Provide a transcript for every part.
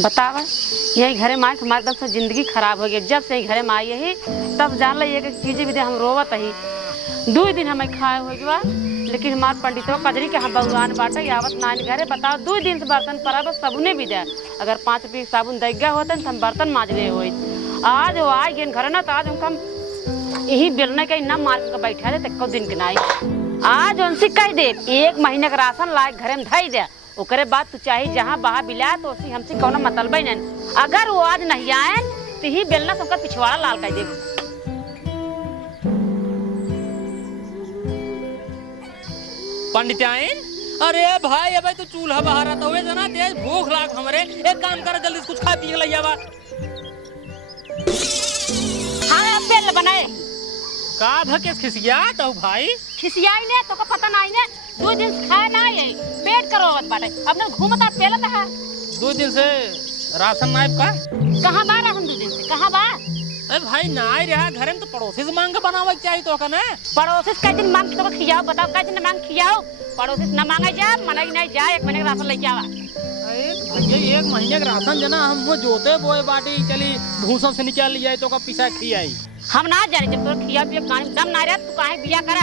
बतावा यही घरे में आए हमारे एकदम से जिंदगी खराब हो गई। जब से घरे में आई है तब जान ली एक चीज़ भी दे हम रोवत ही 2 दिन हमें खाए हो गया। लेकिन हमार पंडितों कजरी के हम बहुरान बाटे आवत नान घरे बताओ 2 दिन से बर्तन पड़ा बस सबने भी दे। अगर 5 रुपये साबुन दे गया होता तो हम बर्तन माज रहे हो। आज वो आए गए घर ना तो आज हम यही बेलने का इतना मार के बैठा दे तक दिन गिनाई। आज उनसे कह दे 1 महीने का राशन लाए घरे में धई दे। ओकरे बाद तू चाहे जहाँ बाहर बिला तो उसी हमसे कौनो मतलब ही नहीं। अगर वो आज नहीं आए तो ही बेलना सबका पिछवाड़ा लाल कर दे। पंडिताइन अरे भाई अब तो चूल्हा बाहर आता हुए जना तेज भूख लाग हमरे एक काम कर जल्दी कुछ खा पी के ले आवा। हाँ बेल बनाए का भके खिसिया तो भाई खिसियाई ने तो का पता नहीं ने 2 दिन से खाए ना है पेट करोवत बाटे अब न घूमता पेलत है। 2 दिन से राशन नाइब का कहां बा राशन 2 दिन से कहां बा? अरे भाई नाई रहा घर में तो पड़ोसी से मांग के बनावे चाहिए तो का ना पड़ोसी से दिन मांग तो खियाओ बताओ कै दिन मांग खियाओ। पड़ोसी से न मांगे जा मना नहीं जा 1 महीने का राशन लेके आवा। भैया 1 महीने का राशन जना हम वो जोते बोए बाटी चली भूसों से निकाल लिया तो का पिसा खियाई। हम ना जाने जब तो खिया पिया गाने दम ना रहा तू काहे बिया करा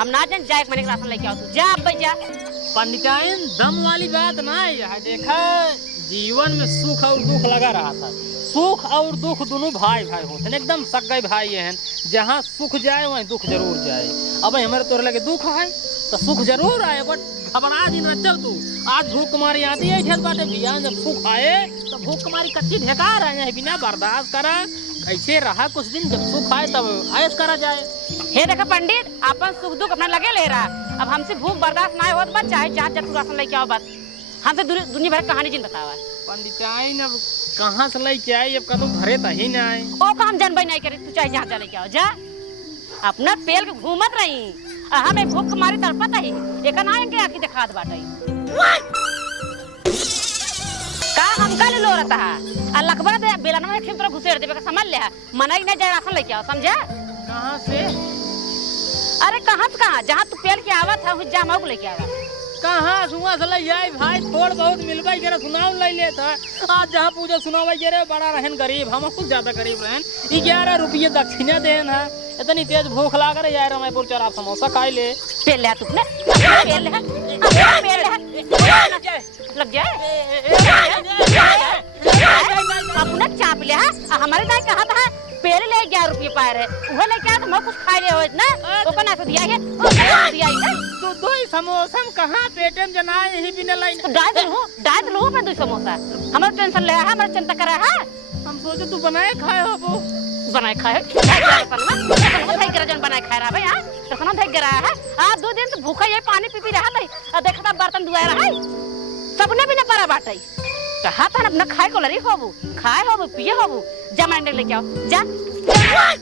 हम ना जान जा 1 महीने का राशन लेके आओ तू जा अब जा। पंडिताइन दम वाली बात ना है देखा जीवन में सुख और दुख लगा रहा था। सुख और दुख दोनों भाई भाई होते हैं एकदम सगे भाई हैं। जहाँ सुख जाए वहीं दुख जरूर जाए। अब हमारे तोरे लगे दुख है तो सुख जरूर आए बट घबरा दिन तू आज भूख कुमारी आती है ठेल बाटे बिया जब सुख आए तो भूख कुमारी कच्ची ढेका रहे हैं बिना बर्दाश्त करा ऐसे रहा कुछ दिन जब सुख आए तब आयस करा जाए। हे देखा पंडित अपन सुख दुख अपना लगे ले रहा अब हमसे भूख बर्दाश्त ना होत बस चाहे जहाँ जब तू राशन लेके आओ बस हमसे दुनिया भर कहानी जिन बतावा। पंडिताइन अब कहाँ से लेके आए अब कदम घरे तो ही ना आए ओ काम जानबे नहीं करे तू चाहे जहाँ जा लेके आओ जा अपना पेल के घूमत रही हमें भूख मारी तड़पत ही एक ना के आंखी दिखात बाटे का हम कल लो रहता है आ लखबा दे बेलना में खेत तरह घुसेड़ देबे का समझ ले मना ही नहीं जाए राशन लेके आओ समझा। कहाँ से अरे कहाँ से कहाँ जहाँ तू पेल के आवत है जा मौक लेके आवा। कहाँ सुना से ले जाए भाई थोड़ बहुत मिलबे करे सुनाव ले ले था आज जहाँ पूजा सुनावे करे बड़ा रहन गरीब हम कुछ ज्यादा गरीब रहन 11 रुपये दक्षिणा देन है इतनी तेज भूख लाग रही यार रमायपुर चौराहा समोसा खाई ले पेल ले तू ने पेल लग जाए अपना चाप ले हमारे दाई कहा था पेल ले 11 रुपये पाए रहे वो लेके आ तो मैं कुछ खाई ले हो ना तो कना से दिया है दिया है तो 2 समोसा कहाँ पेटे में जना यही बिना लाइन डाल लो मैं 2 समोसा हमारा टेंशन ले है हमारा चिंता करा है हम सोचे तू बनाए खाए हो वो बनाए खाए भाई जन बनाए खाए रहा भाई तो खाना देख रहा है आज 2 दिन से भूखा ये पानी पी रहा था और देखा बर्तन धुआ रहा है सबने भी न पारा बाटे कहा था अपना खाए को लरी होबू खाए होबू पिए होबू जा मंडे लेके आओ जा तो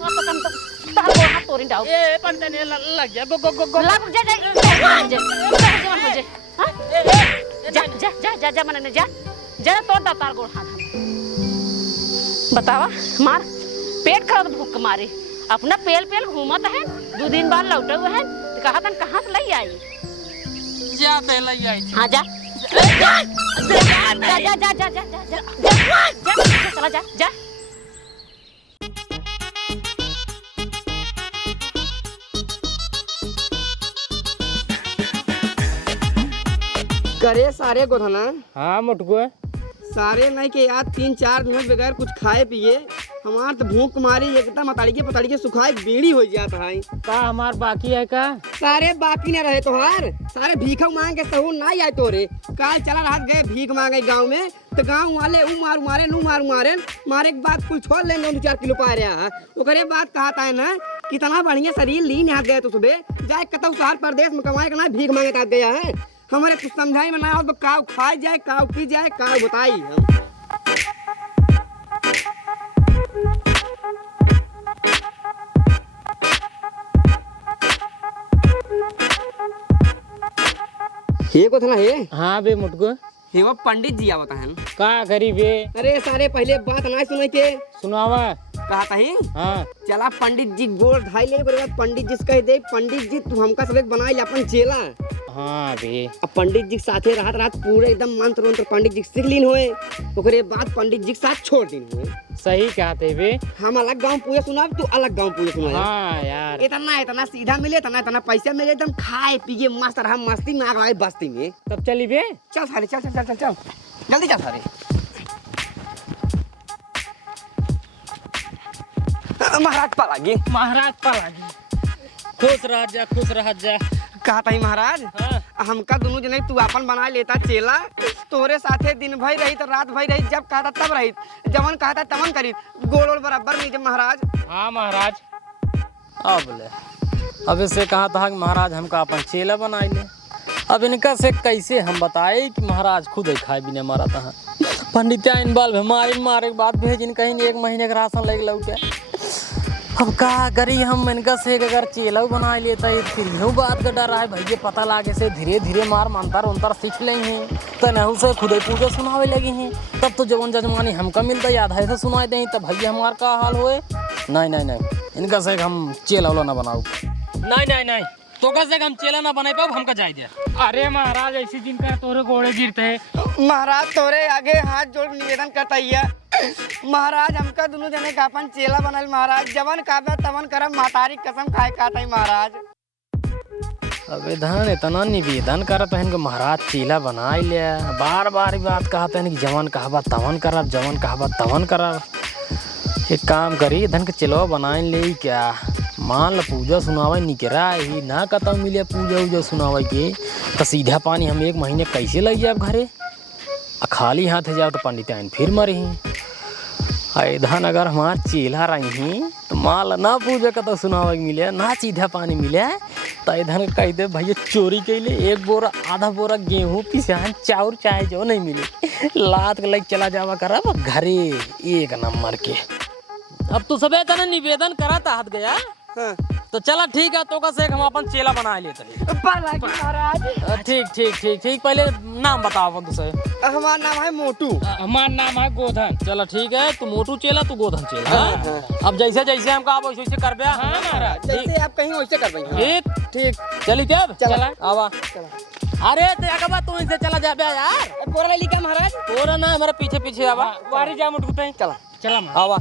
कम तो तार हाथ तोड़ डाओ ए पंडने लग जा गो लग जा जा जा जा जा जा मने जा जा तोड़ दा तार गोड़ हाथ बतावा मार पेट खराब भूख मारे अपना पेल घूमत है 2 दिन बाद लौटे हुए हैं तो कहा था कहाँ से ले आई जा पहले आई हाँ जा जा जा जा जा जा जा जा चला जा जा करे सारे गोधना हाँ मुटको सारे नहीं के यार 3-4 दिन बगैर कुछ खाए पिए हमार तो भूख मारी एकदम पताड़ी के सुखाए बीड़ी हो जाता है का हमार बाकी है का सारे बाकी न रहे तोहार सारे भीख मांग के सहू ना आए तोरे काल चला रात गए भीख मांगे गांव में तो गांव वाले मारे के बाद कुछ छोड़ लेंगे 2-4 किलो पा रहा है ओकरे बाद कहता है ना कितना बढ़िया शरीर लीन हाथ गए तो सुबह जाए कतौ शहर प्रदेश में कमाए का ना भीख मांगे का गया है हमारे कुछ समझाई में ना हो तो काव खाए जाए काव पी जाए काव बताई हम हे को था हे हाँ बे मुटको हे वो पंडित जी आवता है का करी बे अरे सारे पहले बात ना सुने के सुनावा कहा था ही हाँ चला पंडित जी गोड़ ढाई ले ओकरे बाद पंडित जी से कह दे पंडित जी तू हमका सब बनाई ले अपन चेला। हाँ बे अब पंडित जी के साथे रात रात पूरे एकदम मंत्र मंत्र पंडित जी सीख लीन होए ओकरे बाद पंडित जी के साथ छोड़ दिन हुए। सही कहते बे। हम अलग गांव पूजा सुनाब तू अलग गांव पूजा सुना। हाँ यार इतना सीधा मिले इतना पैसा मिले एकदम खाए पिए मस्त रहा मस्ती में आग लगे बस्ती में। तब चली बे। चल सारे चल चल चल चल चल जल्दी चल सारे। महाराज पालागी महाराज पालागी खुश रह जा। कहा था महाराज हाँ। हमका दोनों जने तू अपन बना लेता चेला तोरे साथे दिन भर रही तो रात भर रही जब कहता तब रही जवन कहता तवन करी गोल बराबर नहीं जब महाराज। हाँ महाराज अब इससे कहा था कि महाराज हमका अपन चेला बनाई ले। अब इनका से कैसे हम बताए कि महाराज खुद ही खाए बिना मारा था पंडित इन बाल मारे के बाद भेजिन कहीं 1 महीने का राशन लग लौटे। अब का करी हम इनका से अगर चेला बना लेता है फिर यूँ बात का डर है भैया पता लागे से धीरे धीरे मार मंतर उन्तर सीख ले हैं तो नहू से खुद ही पूजा सुनावे लगी हैं तब तो जवन जजमानी हमका मिलता याद है से सुनाई दें तब भैया हमार का हाल होए। नहीं इनका से हम चेला वाला ना बनाऊ। नहीं तो कैसे हम चेला ना बना पाओ हमका जाए दे। अरे महाराज ऐसी दिन का तोरे गोड़े गिरते है महाराज तोरे आगे हाथ जोड़ निवेदन करता है महाराज हमका दोनों जने का अपन चेला बनल महाराज जवन काबे तवन करम मातारी कसम खाए खाता महाराज। अबे धन इतना निवेदन करत है महाराज चेला बना लिया बार बात कहते हैं कि जवन कहबा तवन करब एक काम करी धन के चेलवा बनाए ले क्या मान लो पूजा सुनावे निकरा ही ना कतौ मिले पूजा सुनावे के तो सीधा पानी हम 1 महीने कैसे लग जाए घरे खाली हाथ जाओ तो पंडित आइन फिर मरी धन अगर हमार चेला रही ही तो मान लो ना पूजा कतौ सुनावे मिले ना सीधा पानी मिले तो धन कह दे भैया चोरी कैले 1 बोरा आधा बोरा गेहूँ पिसान चाउर चाहे जो नहीं मिले लात के लग चला जावा करब घरे 1 नंबर के। अब तू सबे तना निवेदन करता हाथ गया हाँ। तो चला ठीक है तो कैसे हम अपन चेला बना लेते महाराज। ठीक पहले नाम बताओ अपन तुझे। हमारा नाम है मोटू। हमारा नाम है गोधन। चलो ठीक है तू मोटू चेला तू गोधन चेला। हाँ। अब जैसे हम कहा वैसे करबे। हाँ महाराज जैसे आप कहीं वैसे करबे। ठीक चली तब चला आवा। अरे तो तू इनसे चला जा यार कोरा ले का महाराज कोरा ना हमारे पीछे आवा वारी जा मुटकुते चला आवा।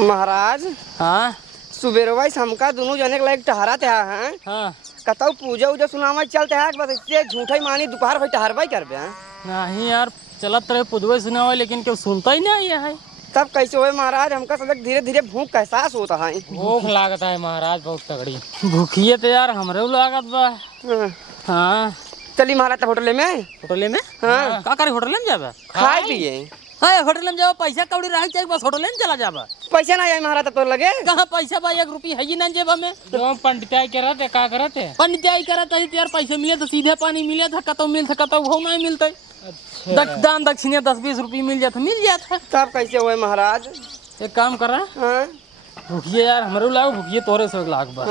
महाराज हाँ सुबेरवा हमका दोनों जने के लायक टहरा थे हैं। हाँ कतौ पूजा सुनावा चलते है बस इससे झूठा ही मानी दोपहर भर टहरबा करबे हैं। नहीं यार चलत रहे पुदवे सुनावा लेकिन क्यों सुनता ही नहीं है। तब कैसे होए महाराज हमका सब धीरे धीरे भूख का एहसास होता है। भूख लागत है महाराज बहुत तगड़ी भूखिए तो यार हमरे लागत बा। हाँ चली महाराज होटल में हाँ का करे होटल में जाबे खाए पिए। हाँ होटल में जाओ पैसा कौड़ी रह चाहिए बस होटल में चला जाबा पैसा ना आए महाराज तो लगे कहाँ पैसा बा 1 रुपया है ही ना जेब में। जो पंडिताई करत है का करत है पंडिताई करत है यार पैसा मिले तो सीधे पानी मिले था कतौ मिल सकता वो नहीं मिलता। अच्छा दान दक्षिणे 10-20 रुपये मिल जाता। तब कैसे हुए महाराज एक काम कर रहा भूखिए यार हमारे लाओ भूखिए तोरे से लाख बार।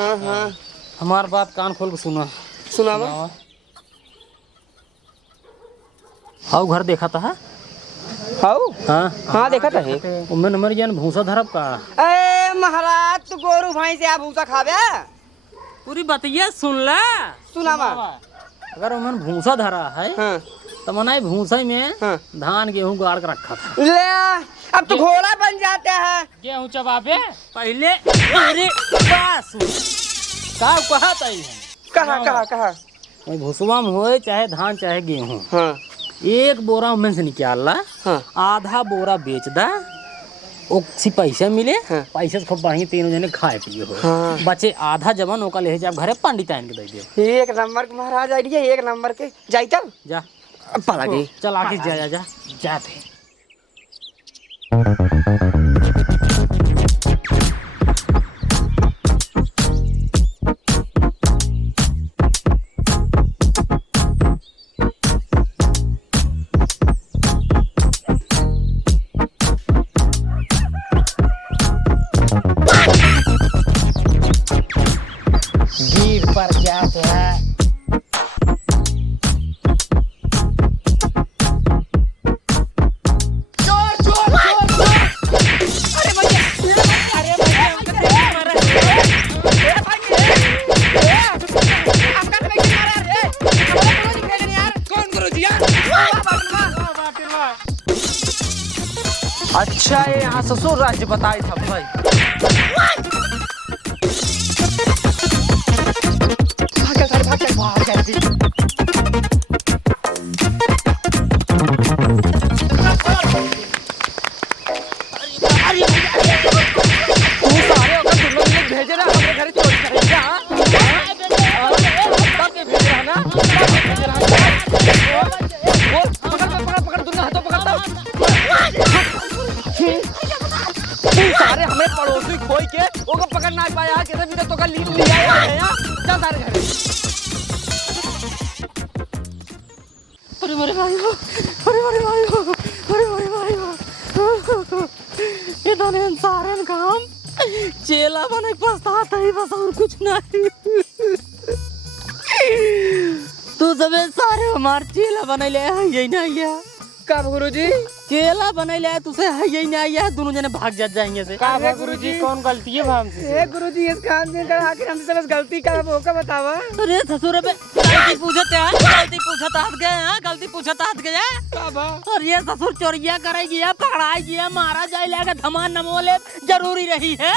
हमार बात कान खोल के सुनावा। आओ घर देखा था हाँ देखा था उम्र नंबर जान भूसा धरब का। ए महाराज तू गोरू भाई से आप भूसा खावे पूरी बतिया सुन ला सुनावा। अगर उम्र भूसा धरा है तो मनाई भूसा में धान गेहूं गाड़ के रखा था ले अब तो घोड़ा बन जाते हैं गेहूं चबाबे पहले। अरे बस कहा भूसवा में हो चाहे धान चाहे गेहूं 1 बोरा में से निकाल ला आधा बोरा बेच दा ओसी पैसा मिले पैसा खूब बढ़िया 3 जने खाए पिए हो बचे आधा जवन ओका ले जा घरे पंडित आइन के दे दे। 1 नंबर के महाराज आइडिया 1 नंबर के जाई तब जा पला गई चल आके जा जाते। गिर पर जाते हैं अच्छा ये यहाँ ससुर राज्य बताई था भाई। भेजे ना हमारे घर चोरी करेंगे हाँ? सबके भेज रहा ना पकड़ दोनों हाथों पकड़ता सारे हमें पड़ोसी खोई के ओको पकड़ ना पाया कैसे भी तो का लीड लिया है यार चल सारे घर अरे मेरे भाई हो, अरे मेरे भाई हो, अरे मेरे भाई हो। इतने सारे काम चेला बने पछताता ही बस और कुछ नहीं। तू सबे सारे हमार चेला बने ले यही नहीं है। कब गुरुजी चेला बने ले तुसे है यही नहीं है। दोनों जने भाग जाएंगे से। का गुरुजी कौन गलती है हमसे? ए गुरुजी इस काम में कर आखिर हमसे बस गलती का वो का बतावा। अरे ससुर बे गलती पूछते हैं, गलती पूछता हाथ गए हैं, गलती पूछता हाथ गए। का और ये ससुर चोरिया करेगी या पकड़ाई गया मारा जाए लेगा धमान नमोले जरूरी रही है।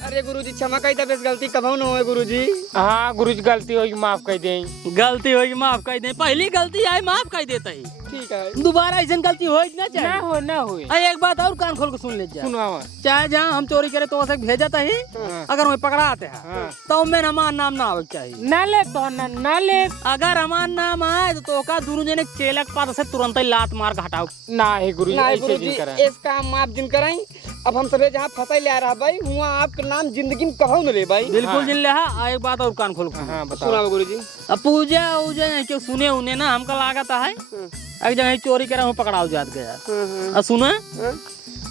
अरे गुरुजी क्षमा कही तब इस गलती कब न होए गुरुजी। हाँ गुरुजी गलती होगी माफ कर दें। गलती होगी माफ कर दे। पहली गलती आई माफ कर देता ही। ठीक है दोबारा ऐसी गलती हो ना चाहिए। ना हो एक बात और कान खोल के सुन ले जा। सुनावा। चाहे जहाँ हम चोरी करे तो भेजा ही अगर वही पकड़ा आते हैं तो में हमारा नाम ना आवे चाहिए। ना ले तो ना ले। अगर हमारा नाम आए तो का दोनों जने चेलक पास से तुरंत ही लात मार के हटाओ। ना है गुरुजी ना ऐसे गुरुजी नहीं करा। इस काम आप जिन कराई अब हम सबे जहाँ फंसा ले आ रहा भाई हुआ आपका नाम जिंदगी में कहूँ न ले भाई। बिल्कुल जिन ले। एक बात और कान खोल के हाँ बताओ। सुना गुरुजी। अब पूजा उजा क्यों सुने उन्हें ना हमका लागत है एक जगह चोरी करे हूँ पकड़ाओ जात गया। अब सुना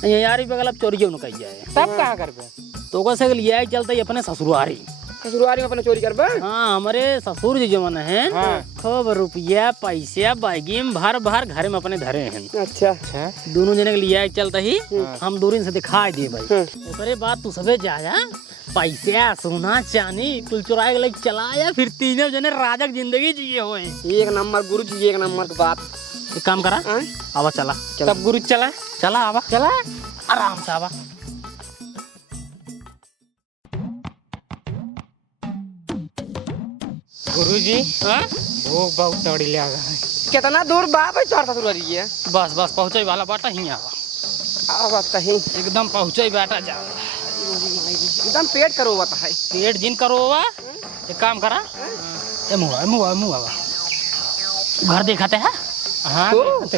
यार बगल अब चोरी क्यों कही जाए तब कहाँ कर पे तो कैसे लिया चलता ही अपने ससुरारी। ससुरारी में अपने चोरी कर बा। हाँ हमारे ससुर जी जो मन है खूब रुपया पैसा बैगी में भर भर घर में अपने धरे हैं। अच्छा दोनों जने के लिया चलता ही हम दूरी से दिखाई दे भाई। ओकरे बाद तू सबे जा पैसा सोना चांदी कुल चुराए के लग चलाया फिर तीनों जने राजक जिंदगी जिए हुए। एक नंबर गुरुजी एक नंबर की बात। एक काम करा आवा चला तब गुरु चला चला आवा चला आराम से आवा। गुरुजी भूख बहुत तगड़ी लगा है। कितना दूर बाप है तोर ससुरारी है? बस बस पहुँचे वाला बाटा ही आवा। अब तही एकदम पहुँचे बाटा जा एकदम पेट करो बता है। पेट जिन करो वा एक काम करा ए मुआ मुआ मुआ घर दिखाते हैं। हाँ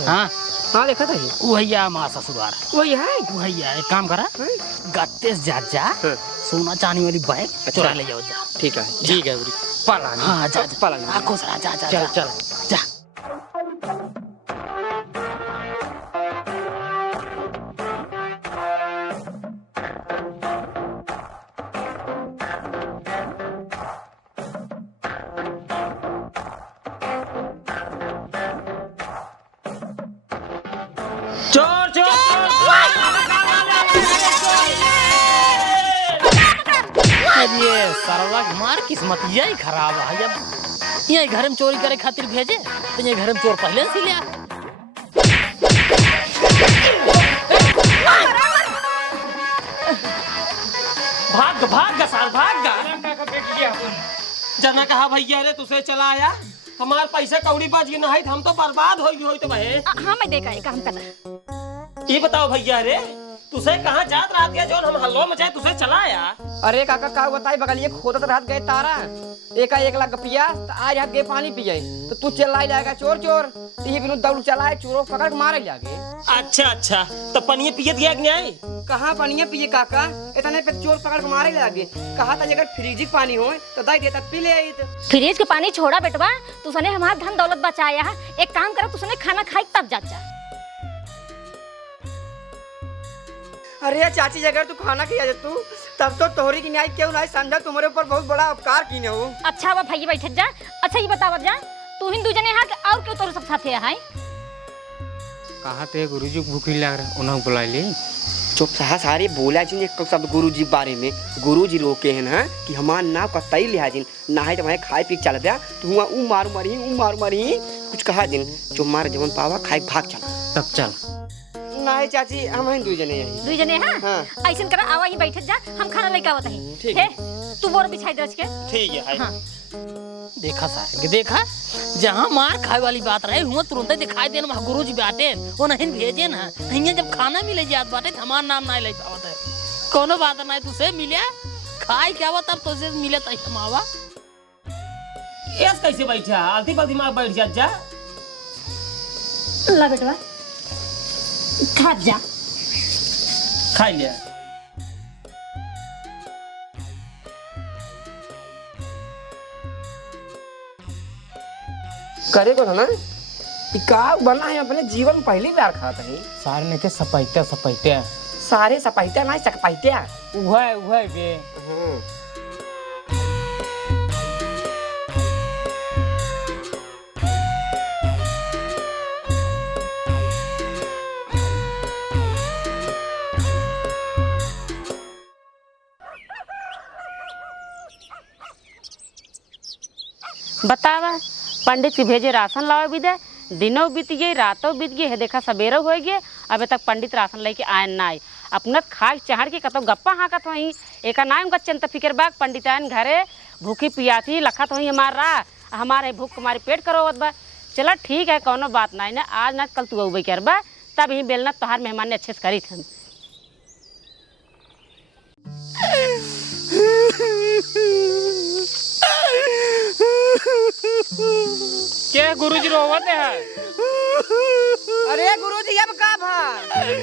हाँ हाँ देखा था वही माँ ससुरार वही है। वही एक काम करा गत्ते से जा सोना चांदी वाली बैग चुरा ले जाओ जा। ठीक है गुरु पाला हाँ जा जा पाला आंखों से जा जा चल चल जा। चोर चोर ये सरवा मार किस्मत यही खराब है। जब ये घर में चोरी करे खातिर भेजे तो ये घर में चोर पहले से लिया। भाग भाग साल भाग जना कहा भैया रे तुसे चला आया हमार पैसा कौड़ी बच गई नहीं हम तो बर्बाद हो भाई। हाँ मैं देखा है काम करना। ये बताओ भैया रे तुसे कहाँ जात रात गया जो हम हल्लो मचाए तुसे चला आया। अरे काका का बताई बगलिए खोदत रात गए तारा एका 1 लाख पिया तो आज हाथ गए पानी पिए तो तू चिल्लाई जाएगा चोर चोर तो ये बिनु दौड़ चलाए चोरों पकड़ के मारे जाके। अच्छा अच्छा तो पनिया पियत गया कि नहीं? कहाँ पानी पिए काका इतने पे चोर पकड़ के मारे लागे। कहा था अगर फ्रिज पानी हो तो दाई देता पी ले। फ्रिज के पानी छोड़ा बेटवा तुसने हमारा धन दौलत बचाया है। एक काम करो तुसने खाना खाई तब जा। अरे चाची अगर तू खाना खिया दे तू तब तो तोहरी की न्याय क्यों नहीं समझा तुम्हारे ऊपर बहुत बड़ा उपकार की हो। अच्छा वो भाई बैठ जा। अच्छा ये बतावा जा तू हिंदू जने यहाँ और क्यों तोर सब साथे है? कहाँ पे गुरुजी भूखी लग रहा उन्हें बुला ले। चुप सहा सारे बोला जिन एक शब्द गुरुजी बारे में गुरुजी रोके हैं ना कि हमार नाव का तई लिया जिन ना है तुम्हारे खाए पी चल दिया तो हुआ ऊ मारू मरी कुछ कहा जिन जो मार जवन पावा खाए भाग चला तब चल नहीं चाची हम ही दू जने हैं। दुई जने हां हाँ। ऐसन करा आवा ही बैठ जा हम खाना लेके आवत हई ठीक हे तू बोर बिछाई दे के ठीक है हां देखा सारे देखा जहाँ मार खाए वाली बात रहे हुआ तुरंत दिखाई देना गुरु जी बाटे वो नहीं भेजे ना यहाँ जब खाना मिले जात बाटे हमार नाम नहीं ले पावत है कोनो बात नहीं तुझसे मिले खाए क्या तब तुझसे मिले तई हम आवा ऐस कैसे बैठा आलती पलती मार बैठ जा ला बेटवा खा जा खाई लिया करे को था ना कि का बना है अपने जीवन में पहली बार खाता है। सारे ने के सपाइते सारे सपाइते नहीं सकपाइते। उहे बे बतावा पंडित जी भेजे राशन लावे भी दे दिनों बीत गए रातों बीत गए है देखा सवेरे हो गए अबे तक पंडित राशन लेके आए ना आए अपना खाक चढ़ के कतो गप्पा हाँकत वहीं एक नाम का चिंता फिक्र बाग पंडितान घरे भूखी पियाती लखत वहीं हमारे भूख हमारे पेट करो बा चला ठीक है कोनो बात नहीं ना आज ना कल तू अबे कर बा तब ही बेलना तोहार मेहमान ने अच्छे से करी थन क्या गुरुजी रोवत है अरे गुरुजी अब का भाई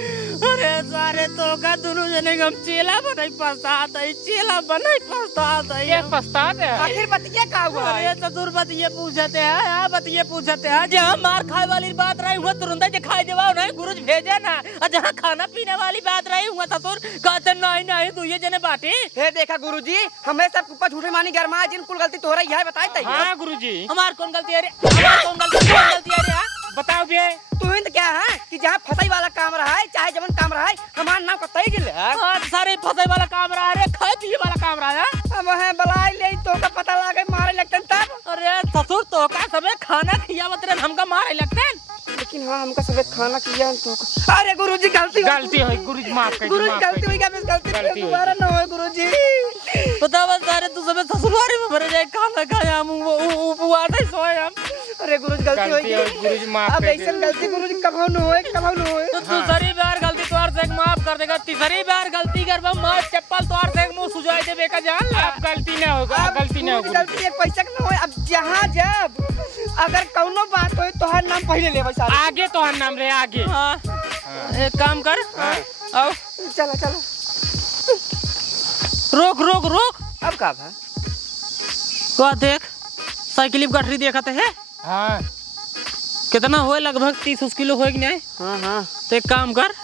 अरे सारे तो का दोनों जने हम चेला बनाई पछतात है चेला बनाई पछतात है ये पछतात है आखिर बतिया का हुआ अरे चतुर बतिये पूछते हैं हां बतिये पूछते हैं जहां मार खाए वाली बात रही हुआ तुरंत दिखाई देवा नहीं गुरुजी भेजे ना और जहां खाना पीने वाली बात रही हुआ चतुर कहते नहीं तू ये जने बाटी हे देखा गुरुजी हमें सब ऊपर झूठे मानी गरमा जिन कुल गलती तोरा यह बताई तई हां गुरुजी हमार कौन गलती है रे हमार कौन गलती है रे बताओ बे तू हिंद क्या है कि जहाँ फसाई वाला काम रहा है चाहे जवन काम रहा है हमारा नाम कतई गिल है सारे फसाई वाला काम रहा है खाए पिए वाला काम रहा है अब है बलाई ले तो का पता लागे मारे लगतन तब अरे ससुर तो का सबे खाना खियावत रे हमका मारे लगते लेकिन हाँ हमका सब खाना किया तो अरे गुरुजी गलती हुई गुरुजी माफ कर गुरुजी गलती हुई क्या गलती दोबारा ना हो गुरुजी पता बस सारे तू सबे ससुरारी में भरे जाए खाना खाया हम वो उपवास है सोए हम अरे गुरुजी गलती हुई गुरुजी माफ अब ऐसा गलती गुरुजी कब न होए तो दूसरी बार गलती तोर से माफ कर देगा तीसरी बार गलती करबा मार चप्पल तोर से मुंह सुजाई देबे का जान अब गलती ना होगा गलती एक पैसा न होए अब जहां जब अगर कौनो बात होए तो हर नाम पहले लेबे सारे आगे तो हर नाम रे आगे हां एक काम कर आओ चलो रोक अब का भा को देख साइकिल की गठरी देखते है हां कितना होए लगभग 30 किलो होए कि नहीं हां तो एक काम कर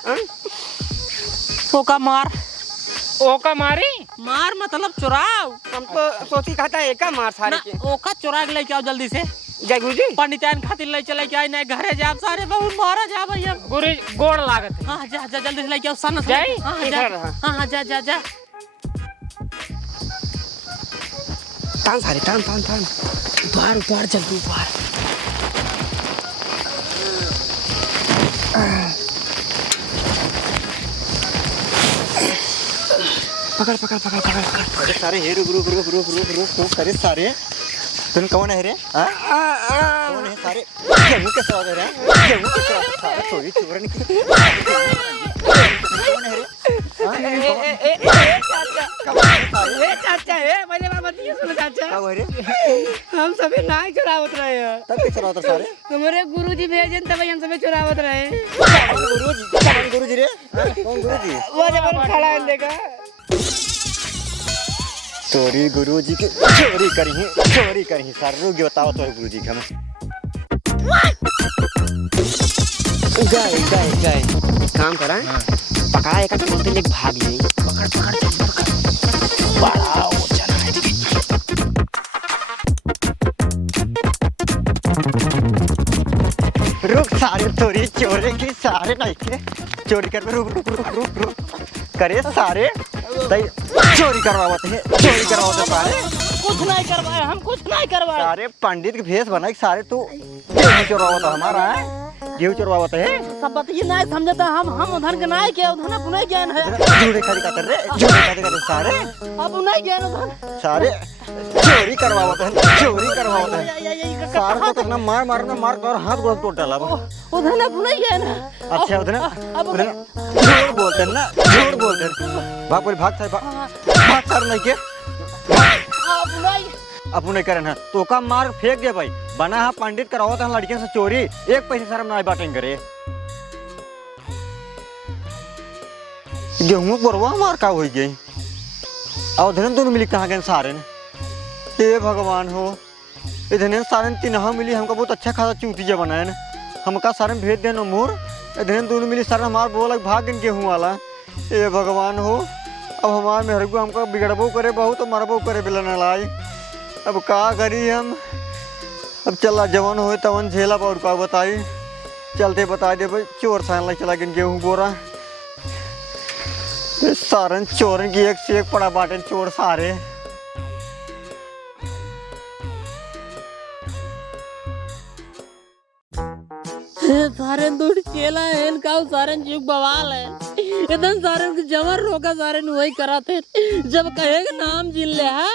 ओका मारी मार मतलब चुराव हम तो सोची खाता है एका मार सारे के ओका चुरा के लेके आओ जल्दी से जय गुरुजी पंडितान खातिर ले चले के आई नहीं घरे जाब सारे बहुत मारा जा भैया गुरु गोड़ लागत है हां जा जल्दी से लेके आओ सन जाई हां जा तान सारे तान द्वार जल्दी द्वार पकड़ अरे सारे हे रुक करे सारे तुम कौन है रे कौन है सारे जम्मू के सवाल है जम्मू के सवाल सारे चोरी चोरन की कौन है रे चाचा है पहले बात बताइए सुनो चाचा क्या हुआ रे हम सभी नाई चुरावत रहे हैं तब के चलाओ सारे हमारे गुरुजी भेजन तब हम सभी चुरावत रहे कौन गुरुजी रे कौन गुरुजी वो जब खड़ा है देखा चोरी गुरुजी की चोरी करी सारे रुक गए बताओ तो गुरुजी का गए काम करा पकड़ा एक बोलते लेके भाग गई पकड़ बड़ा वो चला है रुक सारे चोरी की सारे नहीं के चोरी कर रुक करे सारे चोरी करवाते सारे कुछ नहीं करवाए हम कुछ नहीं करवाए सारे पंडित के भेष बना सारे तू चोरवाता हमारा गेहूं चोरवावत है सब बताइए ना समझता हम उधर के नाय के उधर अपने ज्ञान है झूठे खाली का कर रे झूठे खाली कर सारे अब नहीं ज्ञान उधर सारे चोरी करवावत है सारे को कितना मार कर हाथ गोड़ तोड़ डाला उधर अपने ज्ञान है। अच्छा उधर झूठ बोलते हैं ना झूठ बोलते हैं भाग बोल भाग कर नहीं के अब नहीं करे ना तो का मार फेंक दे भाई बना हा पंडित करावत है लड़कियों से चोरी एक पैसे शर्म ना बाटेंगे करे गेहूं बरवा मार का हो गई और धन दोनों मिली कहाँ गए सारे ने हे भगवान हो इधर सारे तीनहा मिली हमका बहुत अच्छा खासा चूतिया बनाए ना हमका सारे भेज देना मोर इधर दोनों मिली सारे हमार बोला भाग गए गेहूं वाला हे भगवान हो अब हमार मेहर को हमका बिगड़बो करे बहुत तो मरबो करे बिला न लाई अब का करी हम अब चला जवान हो तवन झेला और का बताई चलते बता दे भाई चोर सान लग चला गिन गेहूं बोरा सारन चोरन की एक से एक पड़ा बाटे चोर सारे सारे दूर चेला है इनका सारे जुग बवाल है इधर सारे के जवर रोका सारे वही करा थे जब कहेगा नाम जिन ले है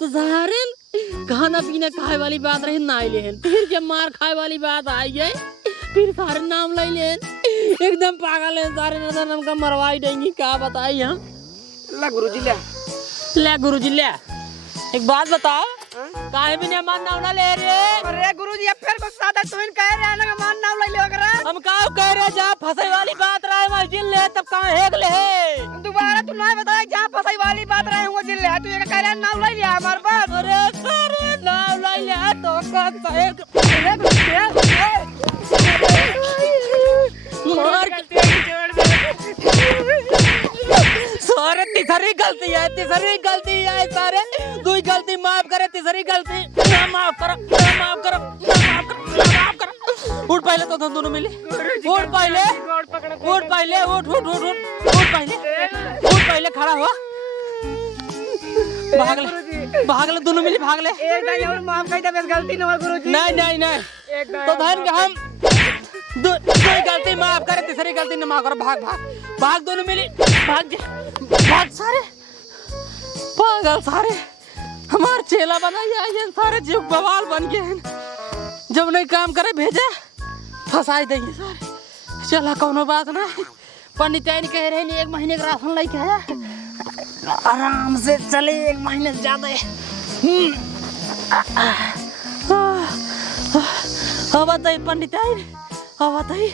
तो सारे खाना पीना खाए वाली बात रही ना ले फिर जब मार खाए वाली बात आई है फिर सारे नाम ले ले एकदम पागल है सारे नजर हमका मरवाई देंगी क्या बताई हम ला गुरुजी ले गुरुजी ले एक बात बताओ काहे भी नहीं मान नाम ना ले रे अरे गुरुजी अब फिर गुस्सा था तुम कह रहे हैं ना मान नाम ले वगैरह हम का कह रहे जा फंसे वाली बात रहे मस्जिद ले तब कहां हेक ले दोबारा तू ना बताया जहां फंसाई वाली बात रहे वो जिले तू ये कह रहा है नाम ले लिया हमारे पास अरे सारे नाम ले लिया तो का मार सारे तीसरी गलती है सारे दूसरी गलती माफ करे तीसरी गलती ना माफ करो उठ पहले तो धन दोनों मिली उठ पहले खड़ा हुआ भाग ले दोनों मिली भाग ले एक दाई और माफ कर दे बस गलती न हो गुरुजी नहीं तो धन के हम दूसरी गलती माफ करे तीसरी गलती न माफ करो भाग दोनों मिली भाग सारे पागल सारे हमार चेला बनाया ये सारे जीव बवाल बन गए हैं जब नहीं काम करे भेजे फंसाई देंगे सारे चला कोनो बात ना पंडित कह रहे नहीं 1 महीने का राशन लेके आया आराम से चले 1 महीने से ज्यादा अब बताइए पंडित अब बताइए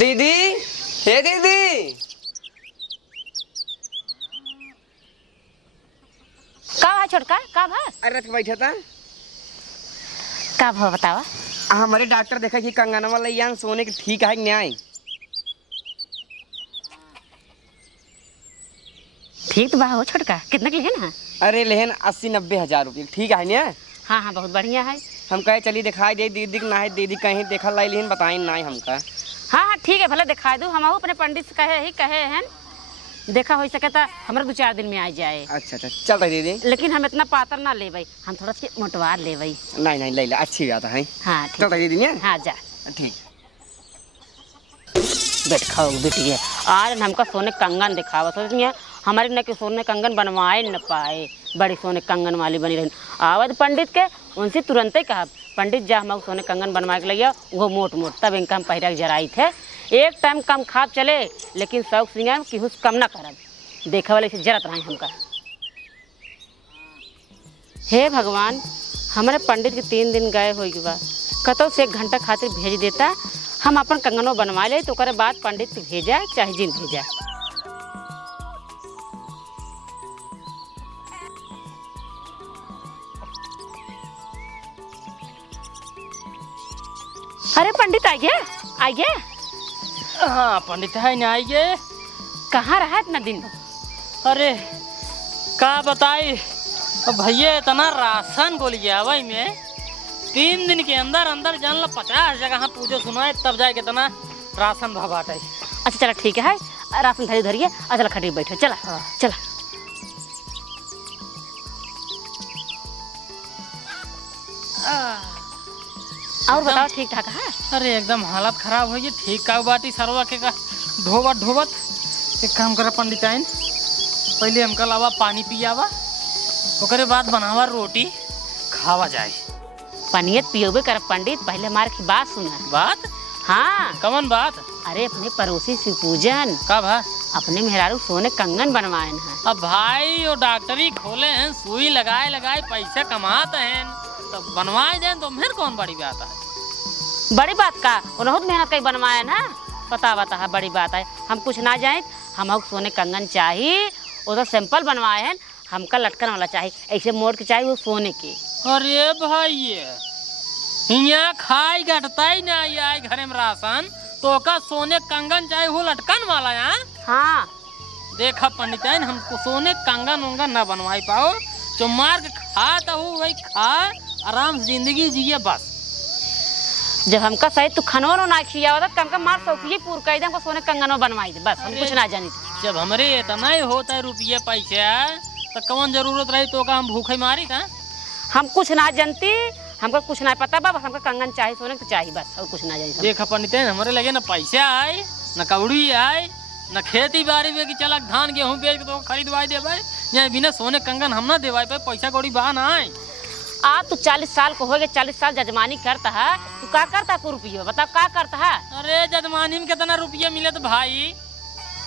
दीदी हे दीदी का है छोटका का भा अरे रथ बैठा था का भा बतावा हमारे डॉक्टर देखा कि कंगना वाला यान सोने के ठीक है न्याय ठीक तो बा हो छोटका कितना के लिए ना अरे लेहन 80-90 हजार रुपये ठीक है ना हाँ बहुत बढ़िया है हम कहे चली दिखाई दे दीदी ना है दीदी कहीं देखा लाई लेहन बताई ना हमका हाँ ठीक है भले दिखा दो हम अपने पंडित से कहे हैं देखा हो सके तो हमारे 2-4 दिन में आ जाए अच्छा चल रही दीदी लेकिन हम इतना पातर ना ले भाई हम थोड़ा सा मोटवार ले भाई नहीं ले अच्छी बात है हाँ चल रही दीदी हाँ जा ठीक बैठ खाओ बेटी आज हमका सोने कंगन दिखावा सोच हमारे न के सोने कंगन बनवाए न पाए बड़ी सोने कंगन वाली बनी रही आवत पंडित के उनसे तुरंत ही कहा पंडित जा हम सोने कंगन बनवा के लगे वो मोट तब इनका हम पहिरा जराई थे एक टाइम कम खाब चले लेकिन शौक सिंगार कि हुस कम ना करब देखा वाले से जरत रहे हमका हे भगवान हमारे पंडित के 3 दिन गए हो बा कतो से 1 घंटा खातिर भेज देता हम अपन कंगनों बनवा ले तो करे बाद पंडित के भेजा चाहे जिन भेजा अरे पंडित आइए हाँ पंडित है ना आइए कहाँ रहा इतना दिन अरे का बताई भैया इतना राशन को लिया भाई में 3 दिन के अंदर जान लो 50 जगह पूजो सुनाए तब जाए कितना राशन बाटे अच्छा चलो ठीक है और आप धरी धरिए और चला खटी बैठो, चला चला। और बताओ ठीक ठाक है? अरे एकदम हालत खराब हो गई। ठीक का बाटी सरवा के का ढोबत ढोबत। एक काम करे पंडिताइन, पहले हमका लावा पानी पियावा, ओकरे बाद बनावा रोटी खावा जाए। पनियत पियोबे कर पंडित, पहले हमारे की बात सुना। बात? हाँ कमन बात? अरे अपने पड़ोसी शिवपूजन का भा? अपने मेहरारू सोने कंगन बनवाए हैं। अब भाई वो डॉक्टरी खोले हैं, सुई लगाए लगाए पैसे कमाते हैं, तब बनवाए दें तो फिर कौन बड़ी बात है? बड़ी बात का बहुत मेहनत कई बनवाए ना, पता बता है बड़ी बात है। हम कुछ ना जाए, हम सोने कंगन चाहिए, वो तो सिंपल बनवाए हैं, हमका लटकन वाला चाहिए, ऐसे मोड़ के चाहिए वो सोने की। अरे भाई यहाँ खाई घटता ही ना आई घरे में राशन, तो का सोने कंगन चाहे वो लटकन वाला यहाँ। हाँ देखा पंडिताइन, हमको सोने कंगन उंगन ना बनवाई पाओ, जो मार के खा तो वही खा, आराम से जिंदगी जिए बस। जब हमका सही तू खनों ना खिया होता तो हमका मार सौखी पूर कर दे, हमको सोने कंगन बनवाई दे, बस हम कुछ ना जानी। जब हमारे इतना ही होता है रुपये पैसे, तो कौन जरूरत रही तो का हम भूखे मारी था? हम कुछ ना जानती, हमको कुछ ना पता बा, बस हमको कंगन चाहिए, सोने तो चाहिए बस, और कुछ ना जानी। देखा पंडिताइन, हमारे लगे ना पैसा आए, न कौड़ी आए, न खेती बाड़ी में कि चला धान गेहूँ बेच के तो खरीदवाई दे भाई, यहाँ बिना सोने कंगन हम ना देवाई पे, पैसा कौड़ी बहा ना आए। आप तो 40 साल को हो गए, 40 साल जजमानी करता है, तू क्या करता है रुपये बताओ, क्या करता है? अरे जजमानी में कितना रुपये मिले तो भाई,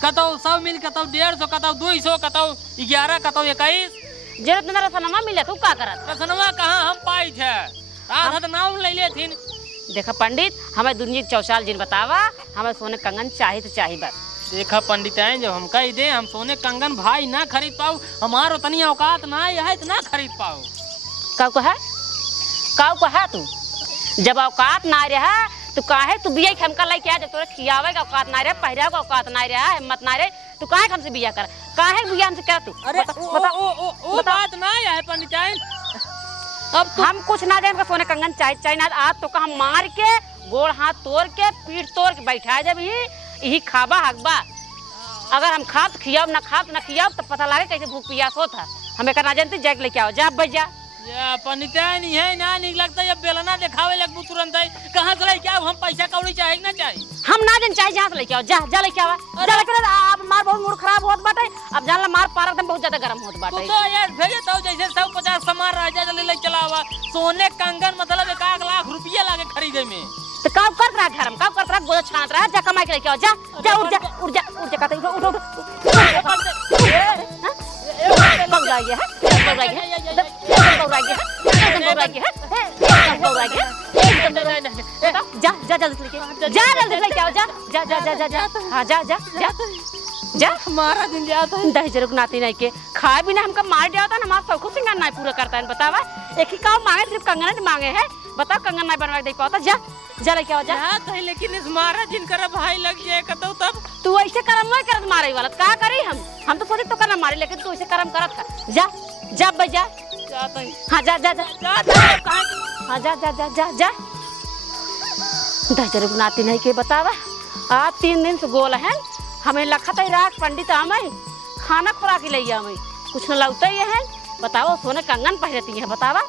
कतौ 100 मिल, कतौ 150, कतौ 200, कतौ 11, कतौ 21। जरूरत मेरा रसनमा मिले तू क्या करत? रसनवा कहाँ हम पाई थे, रात नाव ले ले थी। देखा पंडित, हमें दुनिया के 4 दिन बतावा, हमें सोने कंगन चाहिए तो चाहिए बस। देखा पंडिताइन, जब हम कह दे हम सोने कंगन भाई ना खरीद पाऊ, हमारो तनी औकात ना है तो ना खरीद पाऊ। काऊ को है तू? जब औकात ना रहा तो काहे तू बिया हमका लेके आ, जब तोरे खियावे का औकात ना रहा, पहरावे का औकात ना रहा, हिम्मत ना रहे, तू काहे हमसे बिया कर, काहे बिया हमसे क्या तू? अरे ओ बात ना है पंडिताइन, अब हम कुछ ना दे, हमको सोने कंगन चाहिए ना। आज तो का हम मार के गोड़ हाथ तोड़ के पीठ तोड़ के बैठा जब यही खाबा हकबा। अगर हम खाब तो खियाब, ना खाब ना खियाब, तो पता लगे कैसे भूख प्यास होता। हमें करना जानती, जैक लेके आओ, जा बजा। या पंडिताइन है ना नहीं लगता, ये बेलना दिखावे लगबू तुरंत है, कहाँ से लेके आओ? हम पैसा कौड़ी चाहिए ना चाहिए? हम ना जन चाहिए, जहाँ से लेके आओ, जा जा लेके आओ, जा लेके आप मार बहुत मूड खराब होत बाटे, अब जान ला मार पारा एकदम बहुत ज्यादा गर्म होत तू बाटे। तो यार भेजे तो जैसे 150 सामान राजा जल्दी ले चलावा, सोने कंगन मतलब 1 लाख रुपया लागे खरीदे में। तो काम कर रहा घर में, काम कर रहा, गोदा छानत रहा, जा कमाई के लेके आओ, जा जा उठ जा उठ जा उठ जा, कहते उठ उठ पग जाइए है, पग जाइए है, पग जाइए है, पग जाइए है, जा जा जल्दी लेके जा, जल्दी लेके आओ, जा जा जा जा जा, हाँ जा जा जा जा। हमारा दिन जाता है दही जरूर नाती नहीं के खाए बिना हमका मार दिया होता ना, हमारा सब कुछ सिंगार नहीं पूरा करता है। बतावा एक ही काम मांगे, सिर्फ कंगन मांगे है, बताओ कंगन नहीं बनवा दे पाता, जा जा लेके आओ, जा। है, लेकिन इस मारा जिनकर भाई लग जाए कतो तब तू ऐसे कर्म नहीं करत मारे वाला, का करी हम तो सोचे तो करना मारे, लेकिन तू ऐसे कर्म करत था, जा जा भाई जा, जाता है। हाँ जा जा जा हाँ जा जा जा जा जा। दही जरूर नाती नहीं के बतावा, आज 3 दिन से गोल है, हमें लखत है राख पंडित हमें खाना खुराक ले हमें कुछ न लगता ही है। बताओ सोने कंगन पहनती है, बतावा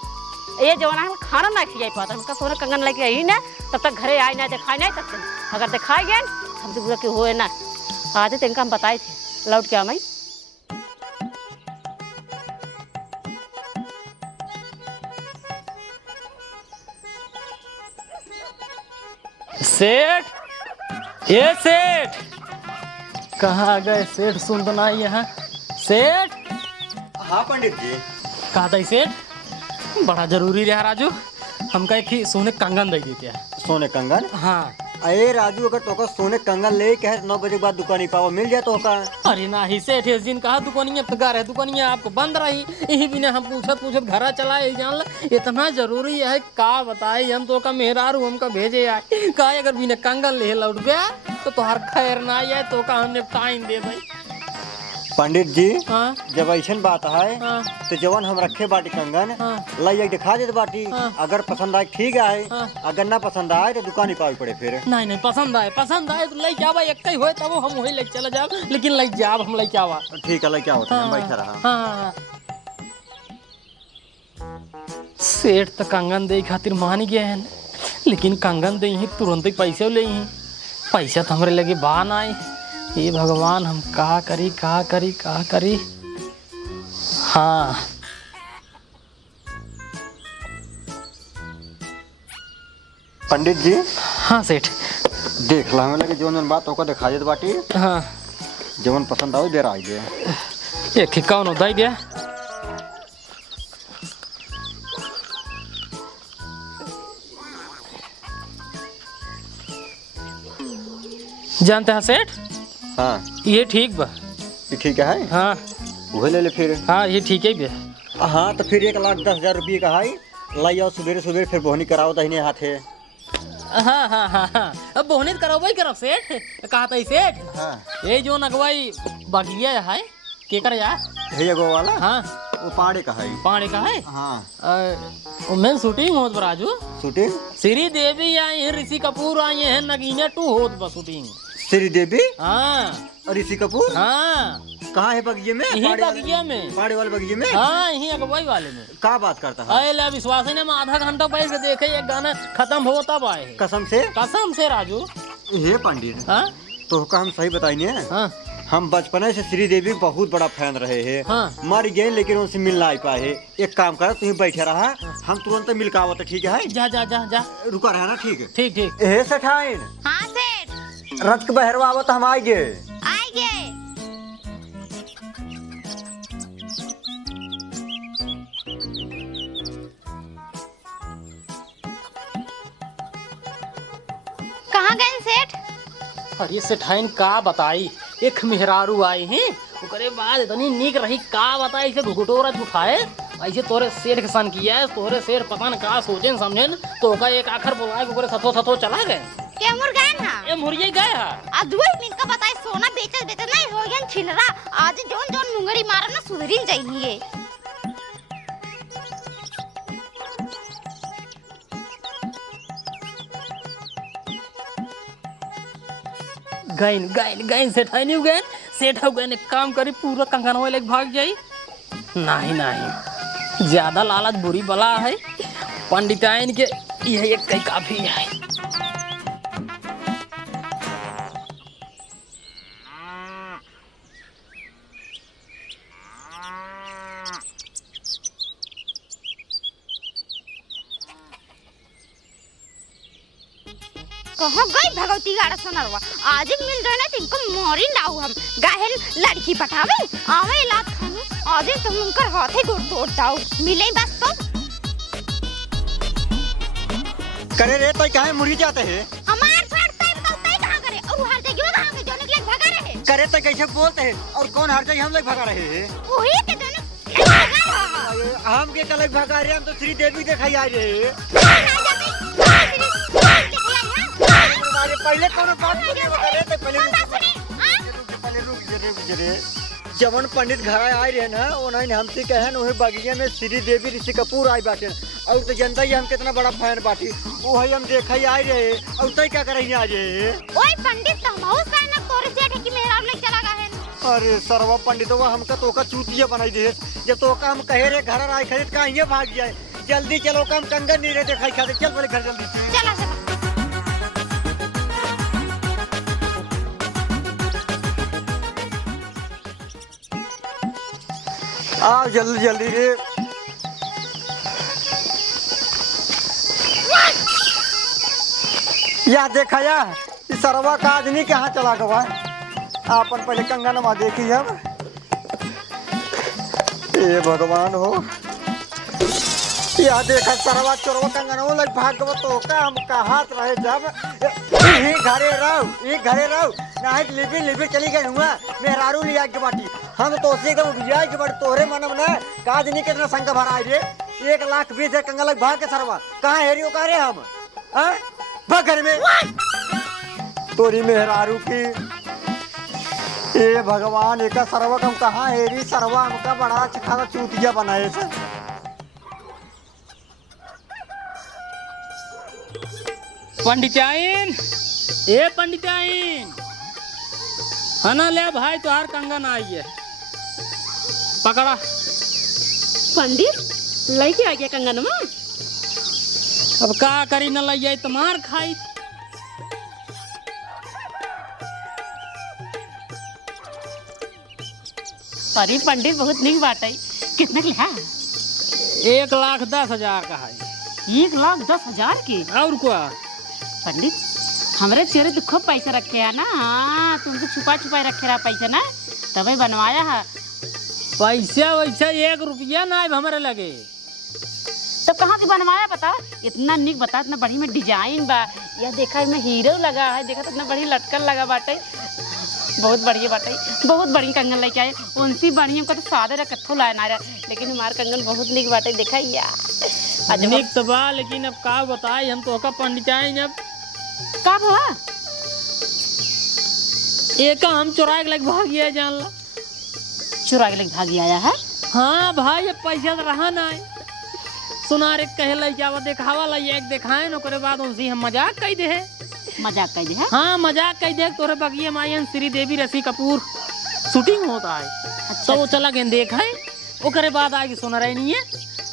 ये जवाना हम खाना ना खिलाई पाता, हमका सोने कंगन लेके आई ना, तब तक घरे आए ना दिखाई नहीं तब तक, अगर दिखाई गए हमसे बुरा क्यों होए ना, आज तो इनका हम बताए थे लौट के हमें। सेठ, ये सेठ कहाँ गए? सेठ सुन तो ना यहाँ। सेठ, हाँ पंडित जी। कहा था सेठ? बड़ा जरूरी रहा राजू, हमका एक ही सोने कंगन दे देते हैं। सोने कंगन? हाँ। अरे राजू, अगर तो सोने कंगन ले के 9 बजे के बाद दुकान ही पावा मिल जाए तो का। अरे ना ही सेठ, इस दिन कहा दुकानिया पगार है, दुकानिया आपको बंद रही, यही बिना हम पूछत घर चलाए, जान ला इतना जरूरी है का बताए, हम तो का मेहरारू हमका भेजे आए का, अगर बिना कंगन ले लौट गया तो हर खैर ना आए तो का हमने टाइम दे भाई। पंडित जी हाँ जब ऐसन बात है हाँ तो जवन हम रखे बाटी कंगन हाँ लाई दिखा देते बाटी। हाँ। अगर पसंद आए ठीक है, हाँ। अगर ना पसंद आए तो दुकान ही पावी पड़े फिर। नहीं नहीं पसंद आए तो लई जावा, एक ही होए तब हम वही लेके चले जाब, लेकिन लई जाब हम लई जावा। ठीक है, लाई क्या होता है, हम बैठा रहा। हाँ सेठ तो कंगन दे खातिर मान गए हैं, लेकिन कंगन दे ही तुरंत ही पैसे ले ही, पैसा तो हमारे लगे बा ना आए। ये भगवान हम का करी। हाँ पंडित जी हाँ सेठ। देख ला, हमें लगे जवन बात होकर दिखा देते बाटी, हाँ जवन पसंद आओ देर आइए। एक ही कौन होता ही दिया। जानते हैं सेठ, हाँ ये ठीक बा। ये ठीक है, हाँ वही ले ले फिर। हाँ ये ठीक है बे। हाँ तो फिर 1,10,000 रुपये का है, लाई आओ सुबह फिर बोहनी कराओ दहीने हाथे। हाँ अब बोहनीत करवाई करब सेठ, कहा था सेठ। हाँ ये जो नगवाई बगिया है के कर या है एगो वाला। हाँ वो पाड़े का है। पानी का है। हाँ मैं शूटिंग होत बराजू, शूटिंग श्री देवी आई है, ऋषि कपूर आई है, नगीना 2 होत बा शूटिंग। श्री देवी हाँ और ऋषि कपूर हाँ कहाँ है बगिए में? यही बगिया में। पाड़े वाले बगिए में। हाँ यही अगवाई वाले में। का बात करता है? अरे ला विश्वास है, मैं आधा घंटा बैठ के देखे एक गाना खत्म हो तब आए हैं। कसम से राजू। हे पंडित, हाँ तो का हम सही बताइए, हाँ हम बचपन से श्री देवी बहुत बड़ा फैन रहे हैं। हाँ। मर गए लेकिन उनसे मिल ना पाए। एक काम कर, तुम बैठे रहा, हम तुरंत मिलकावत, ठीक है? जा जा जा जा रुका रहा ना, ठीक है? ठीक ठीक। हे सेठाइन, हाँ सेठ रथ के बहरवा आवत हम आएंगे। आइए। कहाँ गए सेठ? अरे सेठाइन का बताई, एक मेहरारू आए हैं, ओकरे बाद इतनी नीक रही का बताई, से घुघुटोरा उठाए ऐसे तोरे शेर के सन किया है, तोरे शेर पता न का सोचेन समझेन, तो का एक आखर बोलाए ओकरे सथो चला गए। के मुर्गा ना? ए मुर्गे गए हा। आज दुई मिनट का बताए सोना बेचत नहीं हो गया छिलरा, आज जोन मुंगरी मारा ना सुधरी जाइए। गैन सेठाइन गैन सेठ हो गए, काम करी पूरा कंगन वाले भाग जाई। नहीं ज्यादा लालच बुरी बला है, पंडिताइन के यह एक कई काफी है। कहाँ गई भगवती गाड़ा सोनरवा, आज मिल रहे ना तिनको मोरी लाऊ हम गाहन लड़की पटावे आवे लात खानु, आज तुम उनकर हाथे गोड़ तोड़ दाऊ मिले बस। तो करे रे तो कहाँ मुर्गी जाते हैं? हमार साथ टाइम तो तय कहाँ करे और हर जगह वहाँ के जोने के लिए भगा रहे। करे तो कैसे बोलते हैं, और कौन हर जगह हम लोग भगा रहे हैं? वही के जोने भगा रहा। हम के कल भगा रहे, हम तो श्री देवी दिखाई आ रहे हैं। पहले कौन बात जवन पंडित घर आए रहे ना, उन्होंने हमसे कहे न, वही बगिया में श्री देवी ऋषि कपूर आई बाटे, और तो जनता ही हम कितना बड़ा फैन बाटी, वो है हम देखा ही आए रहे, और तय क्या कर आ रहे। ओए पंडित तो बहुत सारा तोरे सेठ की मेहरार ले चला गया है। अरे सरवा पंडितवा हमका तो का चूतिया बनाई दे, जब तो का हम कहे रे घर आए खरीद का ये भाग जाए, जल्दी चलो काम कंगन नहीं रहे दिखाई खाते, चल बोले घर जल्दी से। चला चला। आओ जल्दी जल्दी रे। या देखा या इस सरवा का आदमी कहाँ चला गवा, आपन पहले कंगन मा देखी हम। ये भगवान हो, या देखा सरवा चोरवा कंगन हो लग भाग गवा, तो का हम कहाँ रहे जब ये घरे रहो ना लिबी चली गई हुआ मेहरारू लिया के बाटी, हम तो उसी एकदम बिजाई के बाटी तोहरे मनम ना काज नहीं कितना संग भरा रे। 1,20,000 कंगन लग भाग के सरवा कहाँ हेरियो का रे हम, भाग घर में तोरी मेहरारू की ए भगवान एका सरवा हम कहाँ हेरी सरवा हमका बड़ा अच्छा खासा चूतिया बनाए से। पंडिताइन, ए पंडिताइन, हना ले भाई तुहार कंगन आई है, पकड़ा। पंडित लेके आ गया कंगन में। अब का करी न लग जाए तुम्हार खाई। अरे पंडित बहुत निक बात है। कितने के है? 1,10,000 का है। 1,10,000 की? और क्या पंडित हमारे चेहरे तो खूब पैसा रखे है ना। हाँ तुमसे छुपा छुपाई रखे रहा पैसा ना, तभी बनवाया है। पैसा वैसा 1 रुपया ना हमारे लगे। तो कहाँ से बनवाया बताओ? इतना निक बता, इतना बढ़िया में डिजाइन बा। यह देखा इसमें हीरो लगा है, देखा तो इतना बढ़िया लटकन लगा बाटे, बहुत बढ़िया बाटे। बहुत बढ़िया कंगन लेके आए। उनसी बढ़िया का तो सादे रहा कत्थो लाया ना रहा, लेकिन हमारे कंगन बहुत निक बाटे। देखा यार निक तो बा, लेकिन अब का बताई हम तो का पंडिताइन। अब का हुआ? एक हम चुरा के लग भाग गया, जान ला। चुरा के लग भागी आया है? हाँ भाई अब पैसा तो रहा ना। सुनारे कहे लग जावा देखावा ला, एक देखाए न करे बाद उनसे हम मजाक कह दे है। मजाक कर दे है? हाँ मजाक कह दे। तोरे बगिए मायन श्रीदेवी ऋषि कपूर शूटिंग होता है। अच्छा, तो वो चला गए देखा है, ओकरे बाद आगे सुन रहे नहीं है।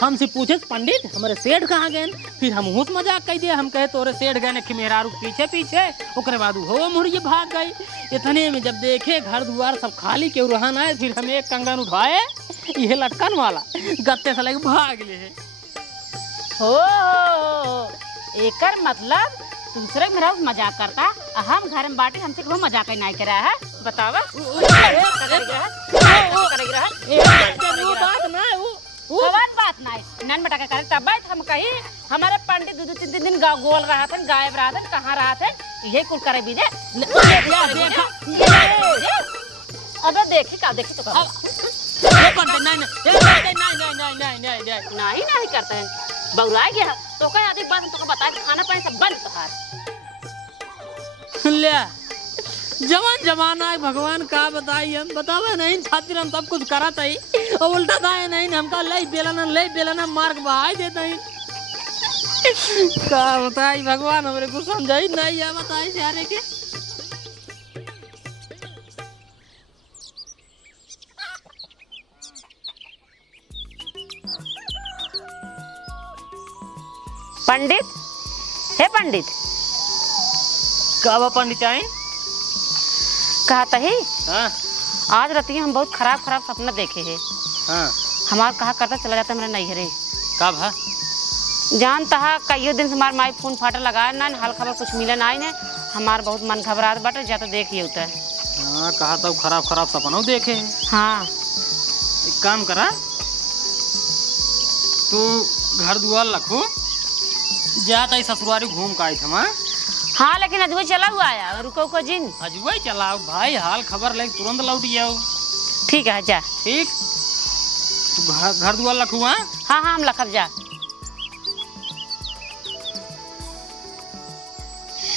हमसे पूछे पंडित हमारे सेठ कहाँ गए, फिर हम उस मजाक कह दिया। हम कहे तोरे सेठ गए कि मेरा रुक पीछे पीछे, ओकरे बाद हो मुड़िए भाग गई। इतने में जब देखे घर द्वार सब खाली, क्यों रहना है, फिर हम एक कंगन उठाए, ये लटकन वाला गत्ते से लेके भाग ले। हो एकर मतलब दूसरे के मेरा मजाक करता। हम घर में बाटे, हमसे कोई मजाक ही नहीं करा है। बतावा बात नहीं नन बटा के करे। तब हम कही हमारे पंडित 2-3 दिन गोल रहा था, गायब रहा था, कहाँ रहा था, ये कुल करे बीजे। अबे देखी का देखी तो नहीं करते हैं। बउरा गया तो कहीं अधिक बात तो बता के खाना पानी सब बंद तोहार। ले जवान जमाना है, भगवान का बताई। हम बतावे नहीं खातिर हम सब कुछ करत है, और उल्टा दाए नहीं हमका ले बेलना मार्ग बहाई देता है। का बताई भगवान हमरे को समझाई नहीं है। बताई सारे के पंडित, हे पंडित, का बा पंडिताइन? कहता है हाँ आज राती हम बहुत खराब खराब सपना देखे हैं। हाँ हमारा कहा करता चला जाता मेरा नैहरे। का भा? जानता है कईयों दिन से हमारे माई फोन फाटा लगाया ना, हाल खबर कुछ मिला ना ने। हमारा बहुत मन घबरात बाटे, जा तो देख ही होता है। हाँ कहा तो खराब खराब सपनों देखे। हाँ एक काम करा, तू घर दुआर रखो, जाता ही ससुरारी घूम का आई था। हाँ लेकिन अजूबा चला हुआ आया, रुको जिन अजूबा चलाओ भाई, हाल खबर ले तुरंत लौट जाओ। ठीक है जा। ठीक, तू घर दुआर रखू। हाँ हाँ हम लखब जा।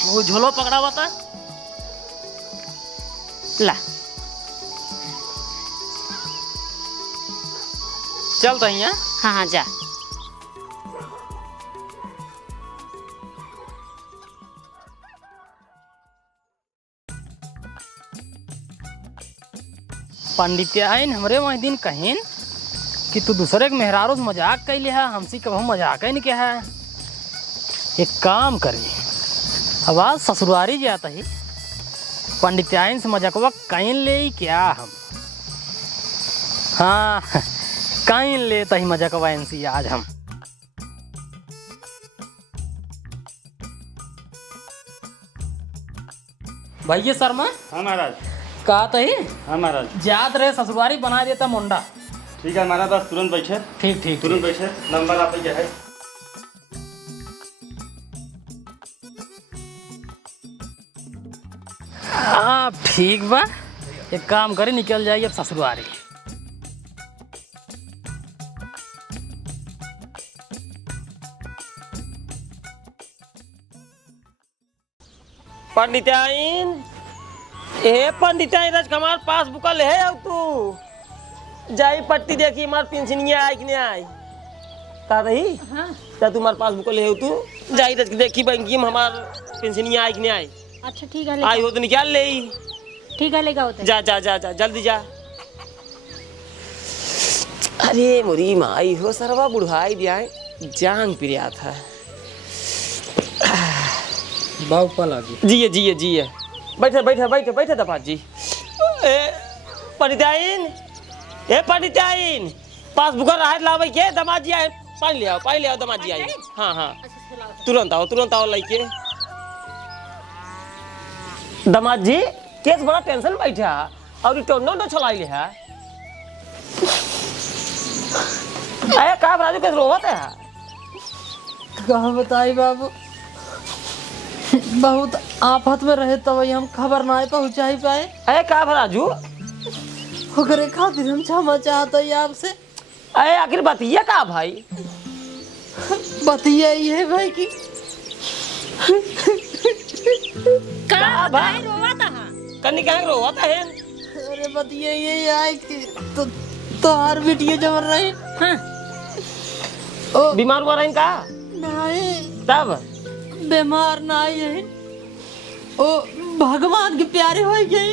वो झोलो पकड़ा हुआ था ला। चल तो यहाँ। हाँ हाँ जा। पंडिताइन हमरे वही दिन कहें कि तू दूसरे के मेहरारू से मजाक कैले है, हमसे कब मजाक ही नहीं किया है। एक काम करी, अब आज ससुरारी जाता ही पंडिताइन से मजाकवा कहीं ले ही क्या हम। हाँ कहीं लेता ही मजाकवा इनसे आज हम। भैया शर्मा। हाँ महाराज। कहा था ही हाँ महाराज। जात रहे ससुरारी बना देता मुंडा। ठीक है महाराज, बस तुरंत बैठे। ठीक ठीक तुरंत बैठे, नंबर आप क्या है? हाँ ठीक बा, एक काम करे निकल जाइए अब ससुरारी। पंडिताइन, ए पंडित राजकुमार पासबुक ले है अब तू जाई पट्टी देखी हमार पेंशनिया आई कि नहीं आई का रही हाँ ता तुम्हार पासबुक ले तू जाई रज देखी बैंकी में हमार पेंशनिया आई कि नहीं आई अच्छा ठीक है आई हो तो निकाल ले ठीक है लेगा होता जा जा जा जा जल्दी जा। अरे मोरी माई हो सरवा बुढ़ाई दिया जांग पिरिया था बाबू पल आ गई। जिए जिए जिए बैठे बैठे बैठे बैठे दफा जी। ए पंडिताइन ए पंडिताइन पासबुक राहत लावे के दमाद जी आए पानी ले आओ दमाद जी आई। हाँ हाँ तुरंत आओ लइके दमाद जी केस बड़ा टेंशन बैठा और टोनो न छलाई ले है। अरे का राजू केस रोवत है कहाँ बताई बाबू बहुत आफत में रहे तब हम खबर ना पहुँचाई पाए। अरे का राजू ओकरे खातिर हम क्षमा चाहते हैं आपसे। अरे आखिर बतिया का भाई बतिया ये भाई की का भाई कन्नी कहाँ रोवत है। अरे बतिया ये आए कि तो हर बिटिया जबर रही ओ बीमार हुआ रही का नहीं तब बीमार नहीं है ओ भगवान के प्यारे हो गए।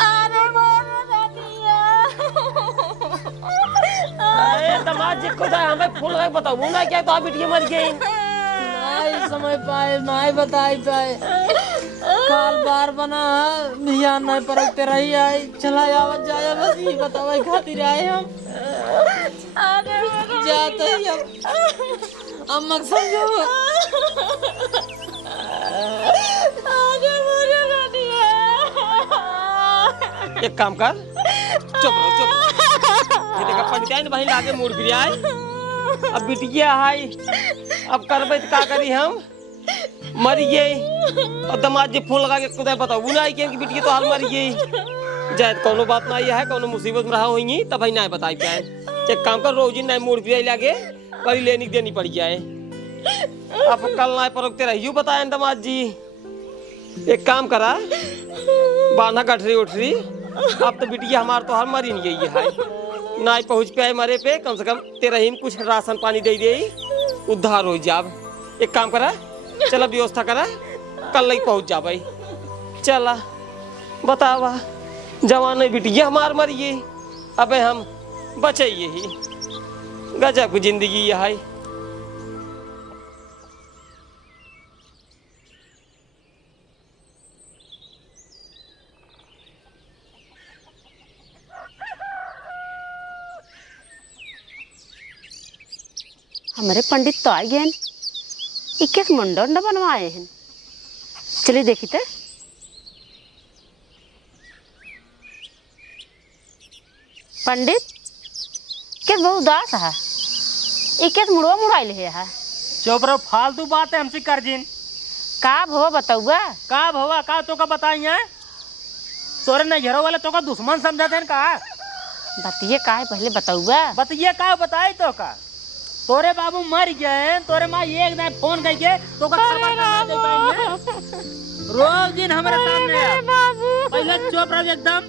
अरे अरे दमाद जी को हमें फूल लगा बताऊंगा क्या तो बिटिया मर गई नहीं समझ पाए नहीं बताई पाए काल बार बना ध्यान नहीं परखते रही आई चला आवत जाया बस ये बतावे खातिर आए हम जाते ही हम मकसद जो एक काम कर चुप रहो ये देखा पंडिताइन बहिन आगे मुड़ फिर आए अब बिटिया आई अब करबे तो का करी हम मरी गई और दमाद जी फोन लगा के खुदा बताऊ ना कि बिटिया तो हाल मरी गई जाए कोनो बात ना है कोनो मुसीबत में रहा होई तब भाई ना बताई पाए। एक काम कर रोज ना मुड़ फिर लागे करी लेनी देनी पड़ जाए अब कल ना परखते रहियो बताए दमाद जी। एक काम करा बाना गठरी उठरी अब तो बिटिया हमार तो हर मरी नहीं गई है ना पहुँच पे मरे पे कम से कम तेरा ही कुछ राशन पानी दे दे उद्धार हो जाब। एक काम करा चला व्यवस्था करा कल ही पहुँच जा भाई चला बतावा जवान बिटिया हमार मरिए अबे हम बचे ही गजब की जिंदगी है। हमारे पंडित तो आ गए इक्कीस मंडर न बनवाए हैं चलिए देखी थे पंडित किस बहुत उदास है इक्कीस मुड़वा मुड़ाइल है चुप रहो फालतू बात है हमसे कर जिन का भवा बताऊगा का भवा का तो का बताई है तोरे नजरों वाले तो का दुश्मन समझते हैं का बतिए का है पहले बताऊगा बतिए का बताई तो का तोरे बाबू मर गए तोरे माँ एक दिन फोन करके तो का रोज दिन हमारे सामने पहले चुप रहो एकदम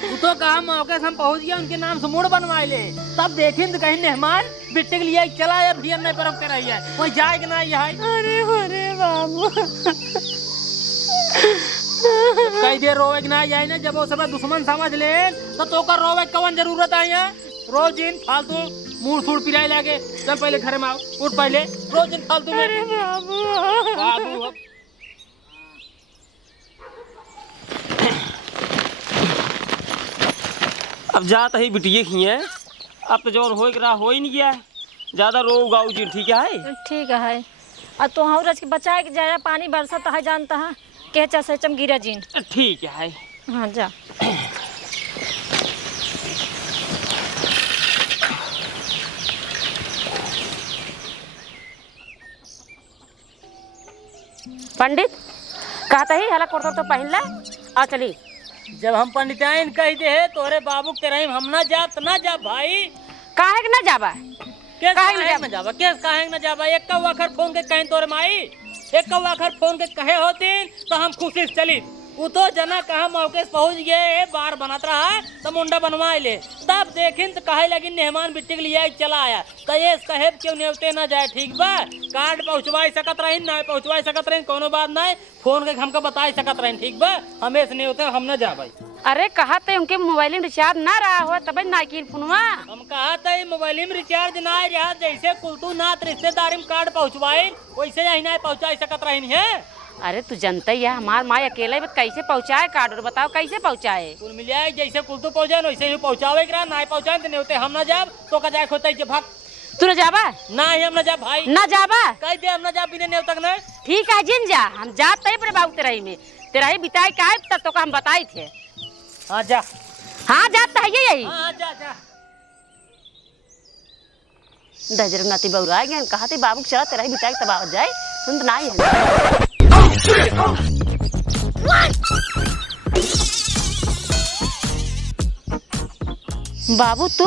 तू तो कहा मौके से हम पहुंच गए उनके नाम से मुड़ बनवाए ले तब देखें तो कहीं मेहमान बिट्टे के लिए चला या फिर नहीं परखते रही है कोई जाए कि नहीं है। अरे बाबू कई देर रोवे कि नहीं जाए ना जब वो सब दुश्मन समझ ले तो का रोवे कवन जरूरत है यहाँ रोज दिन फालतू मुड़ थूड़ पिराई लागे चल पहले घर में आओ उठ पहले रोज दिन फालतू में बाबू अब जाता ही बिटिया ही है अब तो जौन हो ही नहीं गया है ज्यादा रो गाऊ जी ठीक है ठीक है और तो हाँ रच के बचाए के जाया पानी बरसत है जानता है के चसे चमगीरा जीन ठीक है हाँ जा पंडित कहता ही हला कुर्ता तो पहन ला आ चली जब हम पंडिताइन कहते हैं तोरे बाबू के रही हम ना जा तो ना जा भाई काहे के ना जाबा के काहे ना जाबा के काहे ना जाबा एक का वाखर फोन के कहीं तोरे माई एक का वाखर फोन के कहे होती तो हम खुशी से चली वो तो जना कहा मौके से पहुंच गए बार बनत रहा तो मुंडा बनवा ले तब देखिन तो कहे लगी मेहमान बिट्टी के लिए चला आया तो ये कहे क्यों नेवते ना जाए ठीक बा कार्ड पहुंचवा सकत रही ना पहुंचवा सकत रही कोनो बात नहीं फोन के हमको बता सकत रही ठीक बा हमें नहीं होते हम न जा भाई। अरे कहा थे उनके मोबाइल में रिचार्ज ना रहा हो तब ना की फोनवा हम कहा था मोबाइल में रिचार्ज ना रहा जैसे कुलतू नाथ रिश्तेदारी में कार्ड पहुंचवाई वैसे यही ना पहुंचा सकत रही है। अरे तू जनता ही है हमार माँ अकेले में कैसे पहुँचाए कार्ड और बताओ कैसे पहुँचाए कुल मिलाए जैसे कुलतू पहुंचाए वैसे ही पहुंचावे ना पहुंचाए तो नहीं होते हम ना जाब तो का जाए होता है भाग तू न जाबा ना ही हम ना जा भाई ना जाबा कह दे हम ना जा बिना नेव तक ना ठीक है जिन जा हम जाते ही बाबू तेरही में तेरही बिताए का तब तो हम बताए थे। हाँ जा हाँ जाता है यही हाँ जा जा दजर नाती बउरा गए कहा थे बाबू चला तेरही बिताए तब आ जाए सुन तो ना ही है। बाबू तू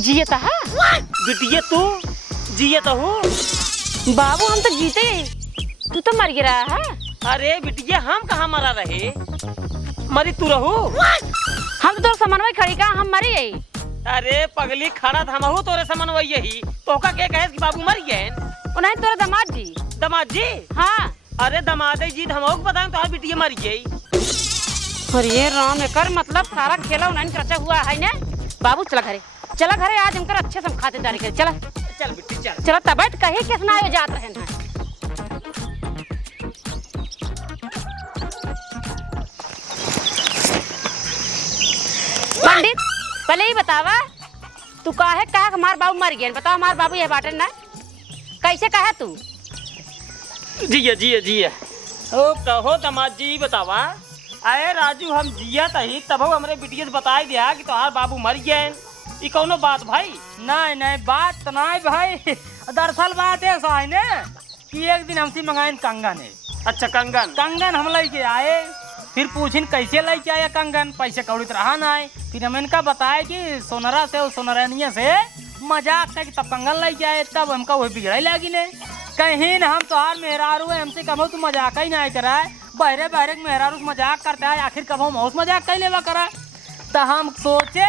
जियता है बिटिया तू जिये तो हूँ। बाबू हम तो जीते तू तो मर गिरा है। अरे बिटिया हम कहाँ मरा रहे मरी तू रहू हम तो समन्वय खड़ी का हम मरी यही। अरे पगली खड़ा था हमहू तोरे समन्वय यही तो का के कहे कि बाबू मर गए नहीं तोरा दामाद जी दामाद जी हाँ अरे दामाद जी हमहू को बताएं तो बिटिया मर गई। अरे राम एकर मतलब सारा खेला उन्हें रचा हुआ है ना। बाबू चला घरे आज हमकर अच्छे से खातिरदारी करे चला चल बिट्टी चल चला तबियत कहीं के सुनाए जात रहे हैं। पंडित पहले ही बतावा तू काहे कहा हमार बाबू मर गए बताओ हमार बाबू ये बाटन ना कैसे कहा तू जिया ओ कहो दामाद जी बतावा अरे राजू हम जिया तही तब हमरे बिटिया से बताई दिया कि तोहार बाबू मर गए ई कौनो बात भाई नहीं नहीं बात तो नहीं भाई दरअसल बात ऐसा है ना कि एक दिन हमसे मंगाए कंगन है। अच्छा कंगन हम लेके आए फिर पूछिन कैसे लेके आया कंगन पैसे कौड़ी तो रहा ना फिर हम इनका बताए कि सोनरा से और सोनरनिया से मजाक का तब कंगन लेके आए तब हमका वही बिगड़े लगी ने कहीं हम तोहार मेहरारू है हमसे कहो तू मजाक ही नहीं कराए बहरे बहरे मेहरारू मजाक करता है आखिर कब हम उस मजाक कर लेवा करा तो हम सोचे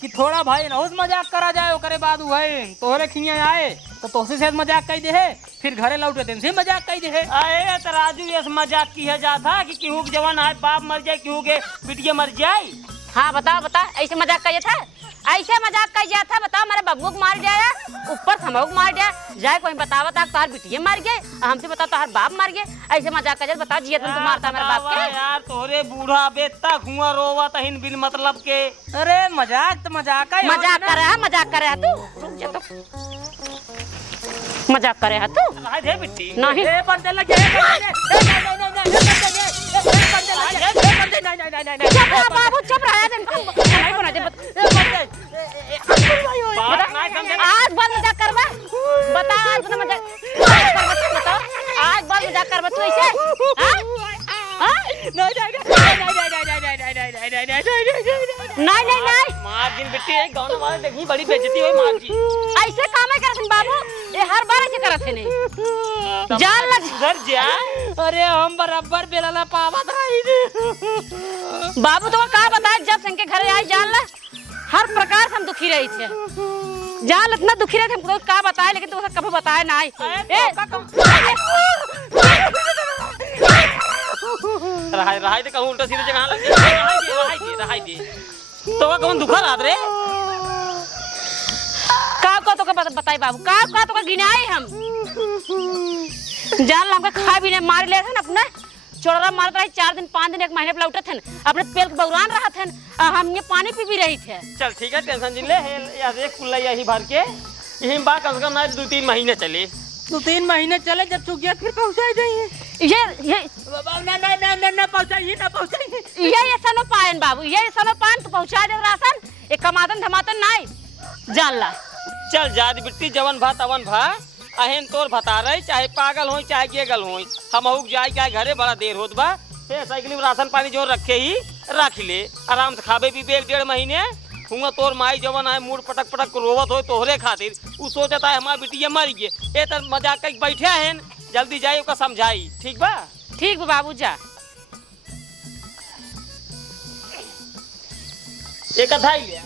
कि थोड़ा भाई नौस मजाक करा जाए ओकरे बाद वही तोहरे खिया आए तो तोसे से मजाक कह दे है फिर घरे लौटे दिन से मजाक कह दे है। अरे तो राजू ये मजाक की है जाता कि केहू के जवान आए बाप मर जाए केहू के बिटिया मर जाए। हाँ बता ऐसे मजाक कहिए था ऐसे मजाक कह जाता था बताओ मेरे बब्बू को मार जाया ऊपर समूह को मार दिया जाए कोई बतावा था तोहार बिटिया मार गए हमसे बता तोहार बाप मार गए ऐसे मजाक कर बताओ जिया तुम तो मारता मेरे बाप के यार तोरे बूढ़ा बेटा हुआ रोवा तहिन बिन मतलब के। अरे मजाक तो मजाक है मजाक कर रहा तू रुक जा तो मजाक करे है तू रहा दे बिट्टी नहीं ए बंदे लग गए बाबू चुप रहा नहीं बना दे आज बात मजाक करवा बता आज ना मजाक बताओ आज बात मजाक करवा तू ऐसे नहीं मार दिन बिट्टी गाँव वाले देखी बड़ी बेइज्जती हुई मार जी ऐसे काम है करत बाबू ये हर बार ऐसे करत है नहीं जान लग घर जा। अरे हम बराबर बेला पावा था बाबू तो का बताए जब संग के घरे आई जान ला हर प्रकार से हम दुखी रही थे जान इतना दुखी रहे थे हमको का बताए लेकिन तो कभी बताया ना रहाई दे कहूं उल्टा सीधे जगह लग रहाई दे तो का कौन दुखा रात रे का तो बताई बाबू का तो गिनाए हम जान ला हमका खा भी नहीं मार ले थे अपने चोरा मारत रही 4 दिन 5 दिन 1 महीने पे लौटे थे अपने पेट के बउरान रहा थे हम ये पानी पी भी रही थे। चल ठीक है टेंशन जिन ले यार एक कुल्ला यही भर के यही बात कम से कम ना 2-3 महीने चले 2-3 महीने चले जब चुक गया फिर पहुंचा जाइए ये ना पहुंचाइए ये सनो पायन बाबू ये सनो पान तो पहुंचा दे राशन एक कमातन धमातन नहीं जान ला चल जाद बिट्टी जवन भा तवन भा अहन तोर बता रहे चाहे पागल हो चाहे गेगल हो हम जाए क्या घरे बड़ा देर होत बा साइकिल में राशन पानी जो रखे ही रख ले आराम से खाबे भी 1-1.5 महीने हुआ तोर माई जवन है मूड पटक पटक रोवत हो तोहरे खातिर उ सोचता है हमार बिटिया मर गए ए त मजाक कर बैठे हैं जल्दी जाए ओका समझाई ठीक बा ठीक बा बाबू जा एक अधाई ले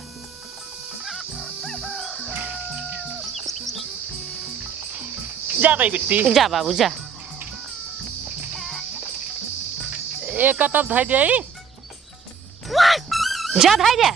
जा भाई बिट्टी जा बाबू जा। एक तब धाई दे जा धाई दे।